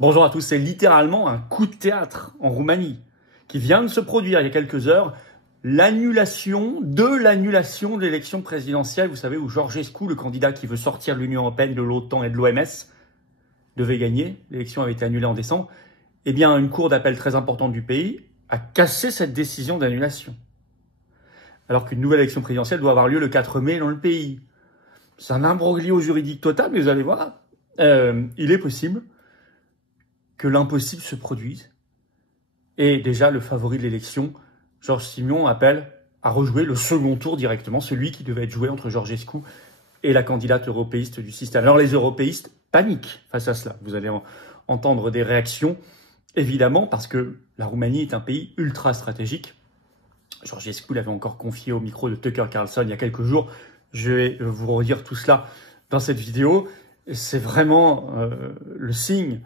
Bonjour à tous, c'est littéralement un coup de théâtre en Roumanie qui vient de se produire il y a quelques heures, l'annulation de l'élection présidentielle, vous savez, où Georgescu, le candidat qui veut sortir de l'Union européenne, de l'OTAN et de l'OMS, devait gagner. L'élection avait été annulée en décembre. Eh bien, une cour d'appel très importante du pays a cassé cette décision d'annulation. Alors qu'une nouvelle élection présidentielle doit avoir lieu le 4 mai dans le pays. C'est un imbroglio juridique total, mais vous allez voir, il est possible que l'impossible se produise. Et déjà, le favori de l'élection, Georges Simion, appelle à rejouer le second tour directement, celui qui devait être joué entre Georgescu et la candidate européiste du système. Alors les européistes paniquent face à cela. Vous allez entendre des réactions, évidemment, parce que la Roumanie est un pays ultra stratégique. Georgescu l'avait encore confié au micro de Tucker Carlson il y a quelques jours. Je vais vous redire tout cela dans cette vidéo. C'est vraiment le signe,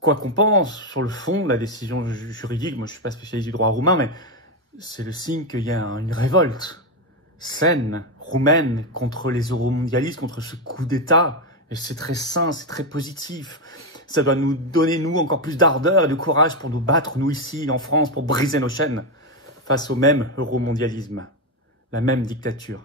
quoi qu'on pense sur le fond de la décision juridique. Moi, je ne suis pas spécialiste du droit roumain, mais c'est le signe qu'il y a une révolte saine, roumaine, contre les euromondialistes, contre ce coup d'État. Et c'est très sain, c'est très positif. Ça doit nous donner, nous, encore plus d'ardeur et de courage pour nous battre, nous, ici, en France, pour briser nos chaînes face au même euromondialisme, la même dictature.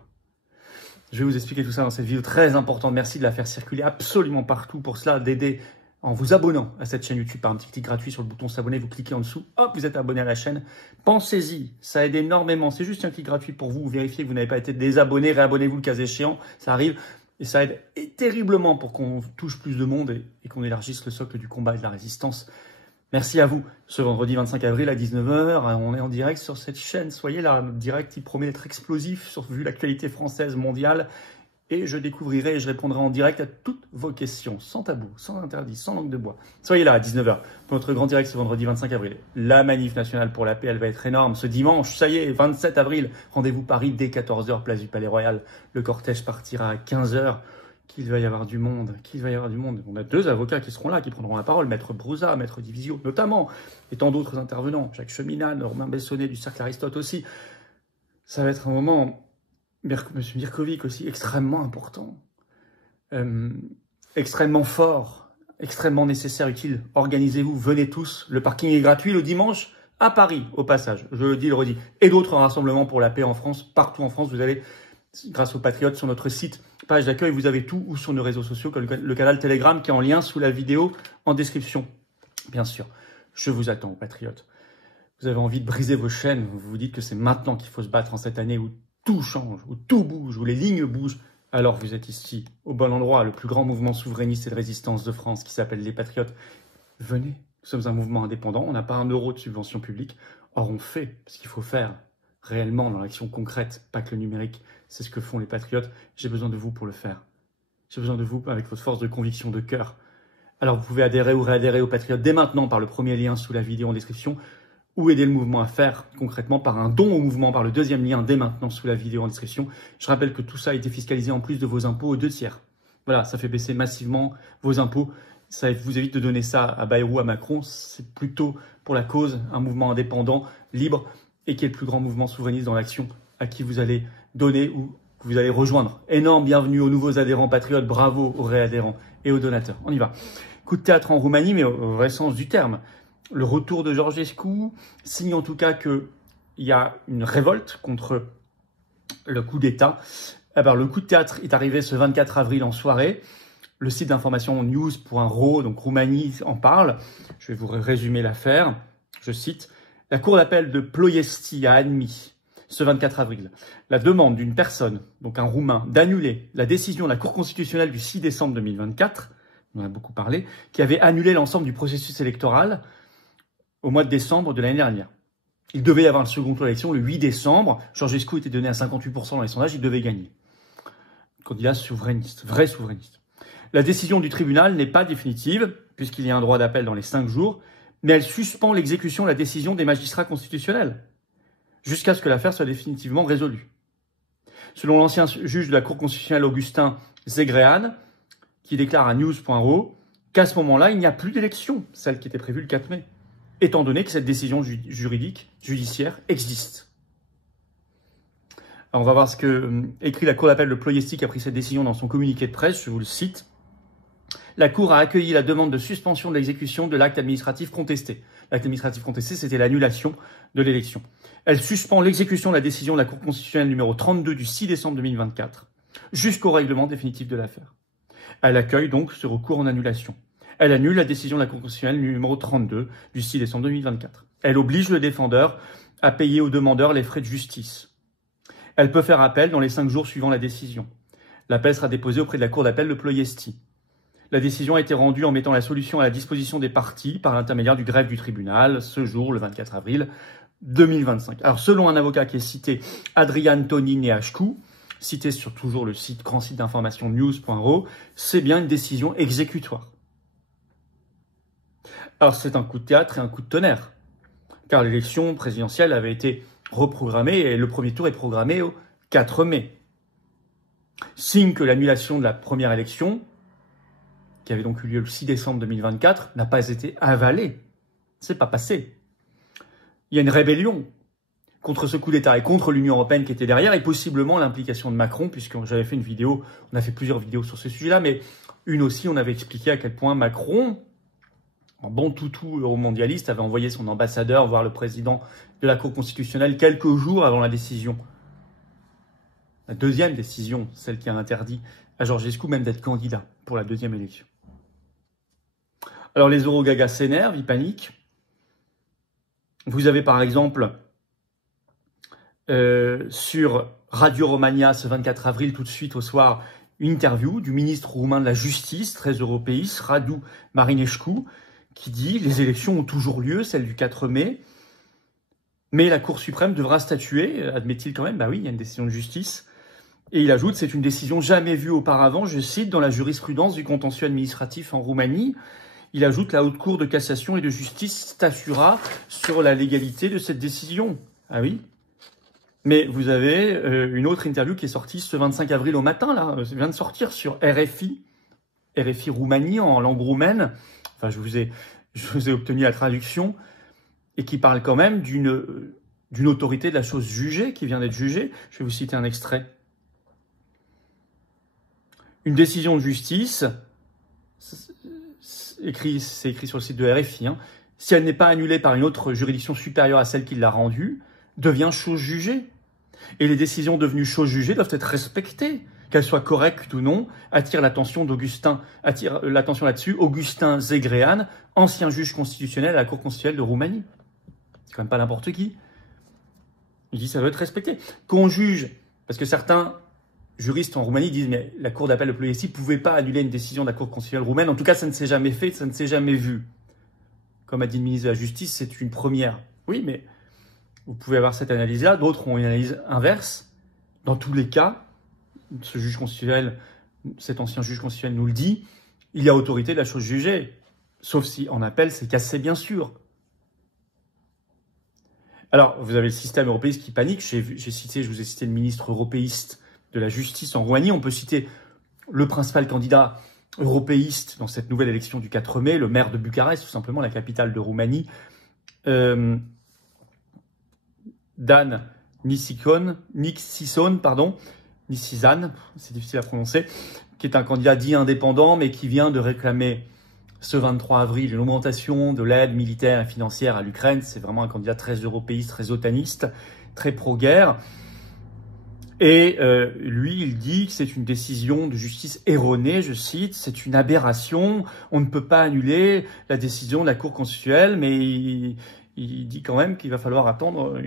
Je vais vous expliquer tout ça dans cette vidéo très importante. Merci de la faire circuler absolument partout. Pour cela, d'aider en vous abonnant à cette chaîne YouTube par un petit clic gratuit sur le bouton s'abonner. Vous cliquez en dessous, hop, vous êtes abonné à la chaîne. Pensez-y, ça aide énormément. C'est juste un clic gratuit pour vous. Vérifiez que vous n'avez pas été désabonné, réabonnez-vous le cas échéant. Ça arrive et ça aide terriblement pour qu'on touche plus de monde et qu'on élargisse le socle du combat et de la résistance. Merci à vous. Ce vendredi 25 avril à 19h, on est en direct sur cette chaîne. Soyez là, notre direct, il promet d'être explosif vu l'actualité française, mondiale. Et je découvrirai et je répondrai en direct à toutes vos questions, sans tabou, sans interdit, sans langue de bois. Soyez là à 19h pour notre grand direct ce vendredi 25 avril. La manif nationale pour la paix, elle va être énorme. Ce dimanche, ça y est, 27 avril, rendez-vous Paris dès 14h, place du Palais Royal. Le cortège partira à 15h. Qu'il va y avoir du monde, qu'il va y avoir du monde. On a deux avocats qui seront là, qui prendront la parole, Maître Brouza, Maître Divisio notamment, et tant d'autres intervenants, Jacques Cheminade, Romain Bessonnet du Cercle Aristote aussi. Ça va être un moment, Monsieur Mirkovic aussi, extrêmement important, extrêmement fort, extrêmement nécessaire, utile. Organisez-vous, venez tous. Le parking est gratuit le dimanche à Paris, au passage, je le dis, le redis. Et d'autres rassemblements pour la paix en France, partout en France, vous allez, grâce aux Patriotes, sur notre site, page d'accueil, vous avez tout, ou sur nos réseaux sociaux, comme le canal Telegram qui est en lien sous la vidéo en description. Bien sûr, je vous attends, Patriotes. Vous avez envie de briser vos chaînes, vous vous dites que c'est maintenant qu'il faut se battre en cette année où tout change, où tout bouge, où les lignes bougent. Alors vous êtes ici, au bon endroit, le plus grand mouvement souverainiste et de résistance de France qui s'appelle les Patriotes. Venez, nous sommes un mouvement indépendant, on n'a pas un euro de subvention publique. Or on fait ce qu'il faut faire réellement dans l'action concrète, pas que le numérique. C'est ce que font les Patriotes. J'ai besoin de vous pour le faire. J'ai besoin de vous avec votre force de conviction, de cœur. Alors vous pouvez adhérer ou réadhérer aux Patriotes dès maintenant par le premier lien sous la vidéo en description ou aider le mouvement à faire concrètement par un don au mouvement par le deuxième lien dès maintenant sous la vidéo en description. Je rappelle que tout ça a été fiscalisé en plus de vos impôts aux 2/3. Voilà, ça fait baisser massivement vos impôts. Ça vous évite de donner ça à Bayrou, à Macron. C'est plutôt pour la cause, un mouvement indépendant, libre et qui est le plus grand mouvement souverainiste dans l'action à qui vous allez donner ou que vous allez rejoindre. Énorme bienvenue aux nouveaux adhérents patriotes, bravo aux réadhérents et aux donateurs. On y va. Coup de théâtre en Roumanie, mais au vrai sens du terme. Le retour de Georgescu signe en tout cas qu'il y a une révolte contre le coup d'État. Alors, le coup de théâtre est arrivé ce 24 avril en soirée. Le site d'information news.ro, donc Roumanie, en parle. Je vais vous résumer l'affaire. Je cite. La cour d'appel de Ploiesti a admis ce 24 avril la demande d'une personne, donc un Roumain, d'annuler la décision de la Cour constitutionnelle du 6 décembre 2024, on en a beaucoup parlé, qui avait annulé l'ensemble du processus électoral au mois de décembre de l'année dernière. Il devait y avoir un second tour d'élection le 8 décembre. Georgescu était donné à 58% dans les sondages, il devait gagner. Candidat souverainiste, vrai souverainiste. La décision du tribunal n'est pas définitive, puisqu'il y a un droit d'appel dans les 5 jours, mais elle suspend l'exécution de la décision des magistrats constitutionnels, jusqu'à ce que l'affaire soit définitivement résolue. Selon l'ancien juge de la Cour constitutionnelle Augustin Zegrean, qui déclare à news.ro qu'à ce moment-là, il n'y a plus d'élection, celle qui était prévue le 4 mai, étant donné que cette décision judiciaire existe. Alors on va voir ce que écrit la Cour d'appel de Ploiesti qui a pris cette décision dans son communiqué de presse, je vous le cite. la Cour a accueilli la demande de suspension de l'exécution de l'acte administratif contesté. L'acte administratif contesté, c'était l'annulation de l'élection. Elle suspend l'exécution de la décision de la Cour constitutionnelle numéro 32 du 6 décembre 2024 jusqu'au règlement définitif de l'affaire. Elle accueille donc ce recours en annulation. Elle annule la décision de la Cour constitutionnelle numéro 32 du 6 décembre 2024. Elle oblige le défendeur à payer au demandeur les frais de justice. Elle peut faire appel dans les 5 jours suivant la décision. L'appel sera déposé auprès de la Cour d'appel de Ploiesti. La décision a été rendue en mettant la solution à la disposition des parties par l'intermédiaire du greffe du tribunal, ce jour, le 24 avril 2025. Alors, selon un avocat qui est cité, Adrian Toni-Neachku, cité sur toujours le grand site d'information news.ro, c'est bien une décision exécutoire. Alors, c'est un coup de théâtre et un coup de tonnerre, car l'élection présidentielle avait été reprogrammée et le premier tour est programmé au 4 mai. Signe que l'annulation de la première élection, qui avait donc eu lieu le 6 décembre 2024, n'a pas été avalée. C'est pas passé. Il y a une rébellion contre ce coup d'État et contre l'Union européenne qui était derrière, et possiblement l'implication de Macron, puisque j'avais fait une vidéo, on a fait plusieurs vidéos sur ce sujet-là, mais une aussi, on avait expliqué à quel point Macron, en bon toutou euromondialiste, avait envoyé son ambassadeur voir le président de la Cour constitutionnelle quelques jours avant la décision. La deuxième décision, celle qui a interdit à Georgescu même d'être candidat pour la deuxième élection. Alors les eurogagas s'énervent, ils paniquent. Vous avez par exemple sur Radio Romania ce 24 avril, tout de suite au soir, une interview du ministre roumain de la Justice, très européiste, Radu Marinescu, qui dit « Les élections ont toujours lieu, celle du 4 mai, mais la Cour suprême devra statuer, admet-il quand même, bah oui, il y a une décision de justice. » Et il ajoute « C'est une décision jamais vue auparavant, je cite, dans la jurisprudence du contentieux administratif en Roumanie. » Il ajoute « La Haute Cour de cassation et de justice statuera sur la légalité de cette décision. » Ah oui. Mais vous avez une autre interview qui est sortie ce 25 avril au matin, là, vient de sortir sur RFI Roumanie en langue roumaine. Enfin, je vous ai obtenu la traduction et qui parle quand même d'une autorité de la chose jugée, qui vient d'être jugée. Je vais vous citer un extrait. Une décision de justice, c'est écrit sur le site de RFI, hein, si elle n'est pas annulée par une autre juridiction supérieure à celle qui l'a rendue, devient chose jugée. Et les décisions devenues chose jugée doivent être respectées, qu'elles soient correctes ou non. Attire l'attention là-dessus Augustin Zegrean, ancien juge constitutionnel à la Cour constitutionnelle de Roumanie. C'est quand même pas n'importe qui. Il dit ça doit être respecté. Qu'on juge, parce que certains juristes en Roumanie disent mais la Cour d'appel de Ploiesti ne pouvait pas annuler une décision de la Cour constitutionnelle roumaine. En tout cas, ça ne s'est jamais fait, ça ne s'est jamais vu. Comme a dit le ministre de la Justice, c'est une première. Oui, mais vous pouvez avoir cette analyse-là. D'autres ont une analyse inverse. Dans tous les cas, ce juge constitutionnel, cet ancien juge constitutionnel nous le dit, il y a autorité de la chose jugée. Sauf si en appel, c'est cassé, bien sûr. Alors, vous avez le système européiste qui panique. Je vous ai cité le ministre européiste de la Justice en Roumanie. On peut citer le principal candidat européiste dans cette nouvelle élection du 4 mai, le maire de Bucarest, tout simplement, la capitale de Roumanie, Dan Nisizan, c'est difficile à prononcer, qui est un candidat dit indépendant, mais qui vient de réclamer ce 23 avril une augmentation de l'aide militaire et financière à l'Ukraine. C'est vraiment un candidat très européiste, très otaniste, très pro-guerre. Et lui, il dit que c'est une décision de justice erronée, je cite, c'est une aberration, on ne peut pas annuler la décision de la Cour constitutionnelle, mais il dit quand même qu'il va falloir attendre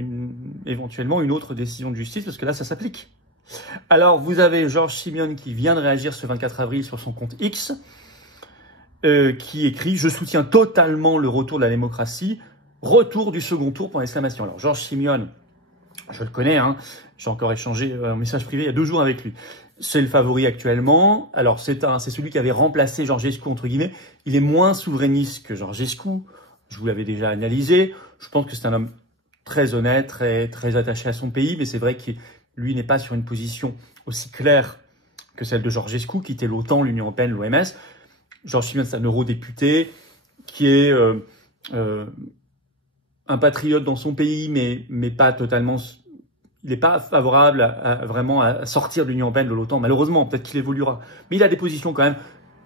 éventuellement une autre décision de justice, parce que là, ça s'applique. Alors, vous avez Georges Simeone qui vient de réagir ce 24 avril sur son compte X, qui écrit « Je soutiens totalement le retour de la démocratie, retour du second tour ». Alors, Georges Simeone, je le connais, hein, j'ai encore échangé un message privé il y a 2 jours avec lui. C'est le favori actuellement. Alors, c'est celui qui avait remplacé Georgescu, entre guillemets. Il est moins souverainiste que Georgescu. Je vous l'avais déjà analysé. Je pense que c'est un homme très honnête, très attaché à son pays, mais c'est vrai que lui n'est pas sur une position aussi claire que celle de Georgescu, qui était l'OTAN, l'Union européenne, l'OMS. Georges Simeone, c'est un eurodéputé qui est un patriote dans son pays, mais pas totalement. Il n'est pas favorable vraiment à sortir de l'Union européenne, de l'OTAN. Malheureusement, peut-être qu'il évoluera. Mais il a des positions quand même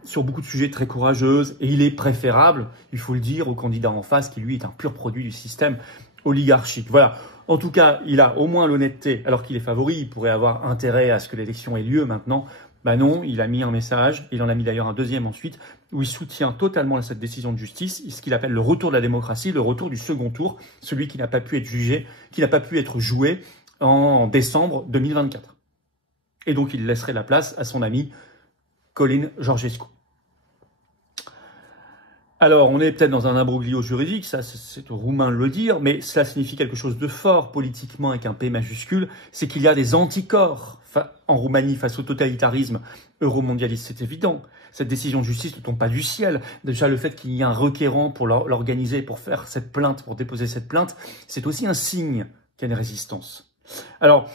sur beaucoup de sujets très courageuse, et il est préférable, il faut le dire, au candidat en face, qui lui est un pur produit du système oligarchique. Voilà. En tout cas, il a au moins l'honnêteté, alors qu'il est favori, il pourrait avoir intérêt à ce que l'élection ait lieu maintenant. Ben non, il a mis un message, il en a mis d'ailleurs un deuxième ensuite, où il soutient totalement cette décision de justice, ce qu'il appelle le retour de la démocratie, le retour du second tour, celui qui n'a pas pu être jugé, qui n'a pas pu être joué en décembre 2024. Et donc il laisserait la place à son ami Colin Georgescu. Alors, on est peut-être dans un imbroglio juridique, ça c'est aux Roumains de le dire, mais cela signifie quelque chose de fort politiquement avec un P majuscule, c'est qu'il y a des anticorps en Roumanie face au totalitarisme euromondialiste, c'est évident. Cette décision de justice ne tombe pas du ciel. Déjà, le fait qu'il y ait un requérant pour l'organiser, pour faire cette plainte, pour déposer cette plainte, c'est aussi un signe qu'il y a une résistance. Alors,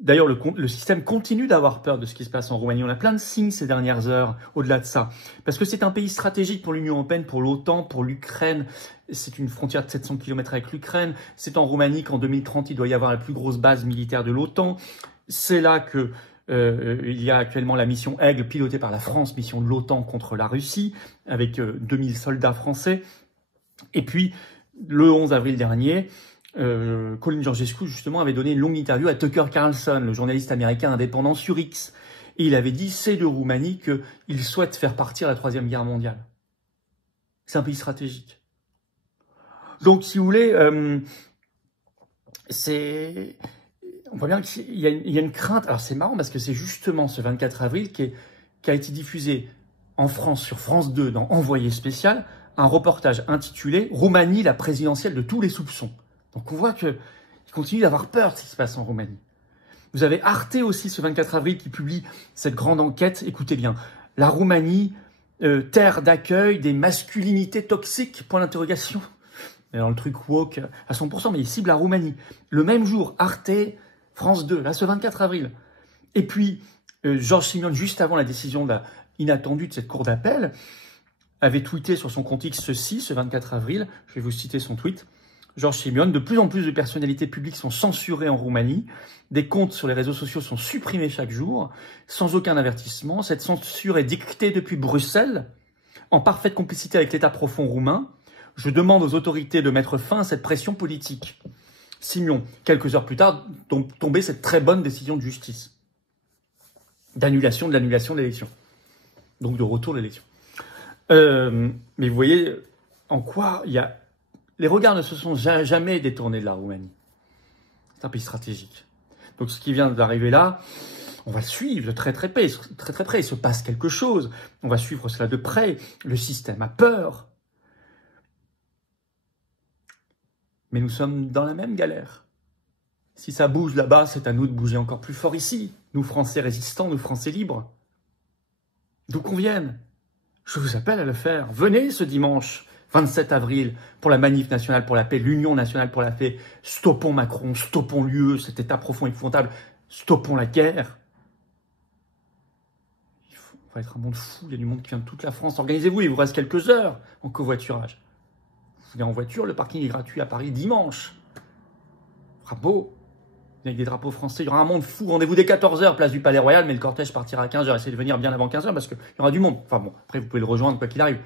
d'ailleurs, le système continue d'avoir peur de ce qui se passe en Roumanie. On a plein de signes ces dernières heures au-delà de ça. Parce que c'est un pays stratégique pour l'Union européenne, pour l'OTAN, pour l'Ukraine. C'est une frontière de 700 km avec l'Ukraine. C'est en Roumanie qu'en 2030, il doit y avoir la plus grosse base militaire de l'OTAN. C'est là que il y a actuellement la mission Aigle, pilotée par la France, mission de l'OTAN contre la Russie, avec 2000 soldats français. Et puis, le 11 avril dernier, Colin Georgescu, justement, avait donné une longue interview à Tucker Carlson, le journaliste américain indépendant sur X. Et il avait dit, c'est de Roumanie qu'il souhaite faire partir la Troisième Guerre mondiale. C'est un pays stratégique. Donc, si vous voulez, on voit bien qu'il y a une crainte. Alors, c'est marrant parce que c'est justement ce 24 avril qui a été diffusé en France, sur France 2, dans Envoyé spécial, un reportage intitulé « Roumanie, la présidentielle de tous les soupçons ». Donc on voit qu'il continue d'avoir peur de ce qui se passe en Roumanie. Vous avez Arte aussi ce 24 avril qui publie cette grande enquête. Écoutez bien, la Roumanie, terre d'accueil des masculinités toxiques, point d'interrogation. Dans le truc woke à 100%, mais il cible la Roumanie. Le même jour, Arte, France 2, là ce 24 avril. Et puis, Georges Simeone, juste avant la décision inattendue de cette cour d'appel, avait tweeté sur son compte X ceci, ce 24 avril, je vais vous citer son tweet. Georges Simeone, de plus en plus de personnalités publiques sont censurées en Roumanie. Des comptes sur les réseaux sociaux sont supprimés chaque jour, sans aucun avertissement. Cette censure est dictée depuis Bruxelles, en parfaite complicité avec l'État profond roumain. Je demande aux autorités de mettre fin à cette pression politique. Simeone, quelques heures plus tard, tombait cette très bonne décision de justice. D'annulation de l'élection. Donc de retour de l'élection. Mais vous voyez en quoi il y a... Les regards ne se sont jamais détournés de la Roumanie. C'est un pays stratégique. Donc ce qui vient d'arriver là, on va le suivre de très très près. Il se passe quelque chose. On va suivre cela de près. Le système a peur. Mais nous sommes dans la même galère. Si ça bouge là-bas, c'est à nous de bouger encore plus fort ici. Nous Français résistants, nous Français libres. D'où qu'on vienne. Je vous appelle à le faire. Venez ce dimanche 27 avril, pour la manif nationale pour la paix, l'Union nationale pour la paix. Stoppons Macron, stoppons l'UE, cet état profond et épouvantable. Stoppons la guerre. On va être un monde fou, il y a du monde qui vient de toute la France. Organisez-vous, il vous reste quelques heures en covoiturage. Vous venez en voiture, le parking est gratuit à Paris dimanche. Bravo. Avec des drapeaux français, il y aura un monde fou. Rendez-vous dès 14h, place du Palais Royal, mais le cortège partira à 15h. Essayez de venir bien avant 15h parce qu'il y aura du monde. Enfin bon, après vous pouvez le rejoindre quoi qu'il arrive.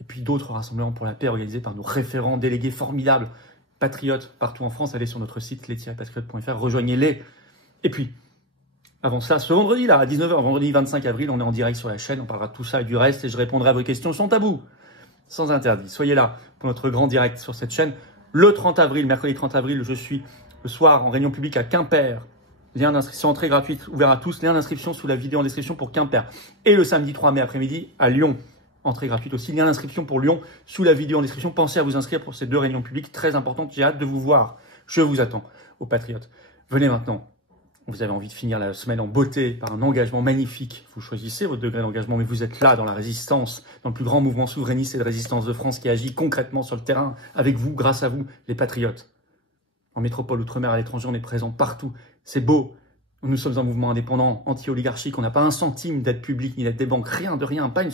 Et puis d'autres rassemblements pour la paix organisés par nos référents, délégués formidables, patriotes partout en France. Allez sur notre site les-patriotes.fr, rejoignez-les. Et puis, avant ça, ce vendredi là, à 19h, vendredi 25 avril, on est en direct sur la chaîne, on parlera de tout ça et du reste et je répondrai à vos questions sans tabou, sans interdit. Soyez là pour notre grand direct sur cette chaîne. Le 30 avril, mercredi 30 avril, je suis le soir en réunion publique à Quimper. Lien d'inscription, entrée gratuite, ouvert à tous. Lien d'inscription sous la vidéo en description pour Quimper. Et le samedi 3 mai après-midi à Lyon. Entrée gratuite aussi. Lien d'inscription pour Lyon sous la vidéo en description. Pensez à vous inscrire pour ces deux réunions publiques très importantes. J'ai hâte de vous voir. Je vous attends, aux patriotes. Venez maintenant. Vous avez envie de finir la semaine en beauté par un engagement magnifique. Vous choisissez votre degré d'engagement, mais vous êtes là dans la résistance, dans le plus grand mouvement souverainiste et de résistance de France qui agit concrètement sur le terrain, avec vous, grâce à vous, les patriotes. En métropole, outre-mer, à l'étranger, on est présent partout. C'est beau. Nous sommes un mouvement indépendant, anti-oligarchique. On n'a pas un centime d'aide publique ni d'aide des banques. Rien de rien. Pas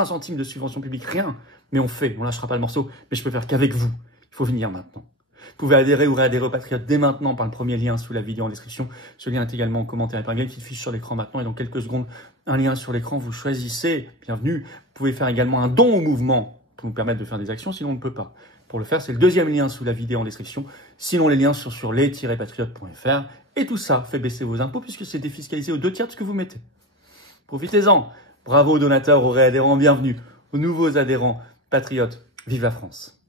un centime de subvention publique. Rien. Mais on fait. On lâchera pas le morceau. Mais je peux faire qu'avec vous. Il faut venir maintenant. Vous pouvez adhérer ou réadhérer aux Patriotes dès maintenant par le premier lien sous la vidéo en description. Ce lien est également en commentaire épinglé qui fiche sur l'écran maintenant et dans quelques secondes, un lien sur l'écran, vous choisissez, bienvenue. Vous pouvez faire également un don au mouvement pour nous permettre de faire des actions, sinon on ne peut pas. Pour le faire, c'est le deuxième lien sous la vidéo en description. Sinon, les liens sont sur les-patriotes.fr et tout ça fait baisser vos impôts puisque c'est défiscalisé aux 2/3 de ce que vous mettez. Profitez-en. Bravo aux donateurs, aux réadhérents, bienvenue aux nouveaux adhérents patriotes. Vive la France!